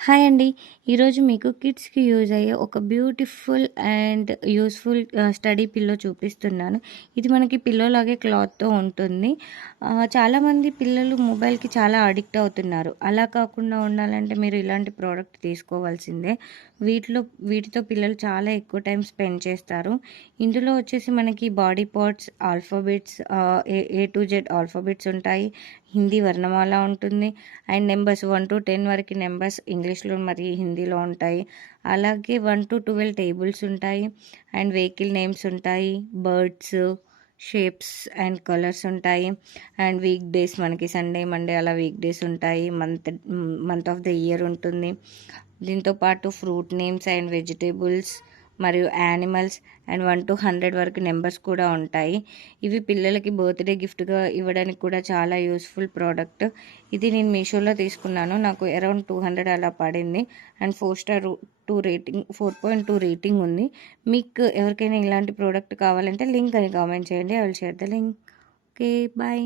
Hi అండి. ఈరోజు మీకు కిడ్స్‌కి యూజ్ అయ్యే ఒక beautiful and useful study pillow చూపిస్తున్నాను. ఇది మనకి పిల్లోలాగే క్లాత్‌తో ఉంటుంది. చాలామంది పిల్లలు మొబైల్‌కి చాలా అడిక్ట్ అవుతున్నారు. అలా కాకుండా ఉండాలంటే మీరు ఇలాంటి ప్రోడక్ట్ తీసుకోవాల్సిందే. వీటిలో వీటితో పిల్లలు చాలా ఎక్కువ టైం స్పెండ్ చేస్తారు. ఇందులో వచ్చేసి మనకి body parts, alphabets A to Z alphabets ఉంటాయి. హిందీ వర్ణమాల ఉంటుంది. అండ్ నెంబర్స్ 1-10 వరకు నెంబర్స్ ఇంగ్లీష్‌లో మరియు హిందీలో ఉంటాయి. అలాగే 1-12 టేబుల్స్ ఉంటాయి. అండ్ వెహికల్ నేమ్స్ ఉంటాయి. బర్డ్స్, షేప్స్ అండ్ కలర్స్ ఉంటాయి. అండ్ వీక్ డేస్ మనకి సండే, మండే అలా వీక్ డేస్ ఉంటాయి. మంత్ ఆఫ్ ద ఇయర్ ఉంటుంది. దీంతో పాటు ఫ్రూట్ నేమ్స్ అండ్ వెజిటేబుల్స్ మరియు యానిమల్స్ అండ్ 1-100 వరకు నెంబర్స్ కూడా ఉంటాయి. ఇవి పిల్లలకి బర్త్డే గిఫ్ట్గా ఇవ్వడానికి కూడా చాలా యూస్ఫుల్ ప్రోడక్ట్. ఇది నేను మీషోలో తీసుకున్నాను. నాకు అరౌండ్ 200 అలా పడింది. అండ్ 4.2 రేటింగ్ ఉంది. మీకు ఎవరికైనా ఇలాంటి ప్రోడక్ట్ కావాలంటే లింక్ అని కామెంట్ చేయండి. I will share the link. Okay, bye.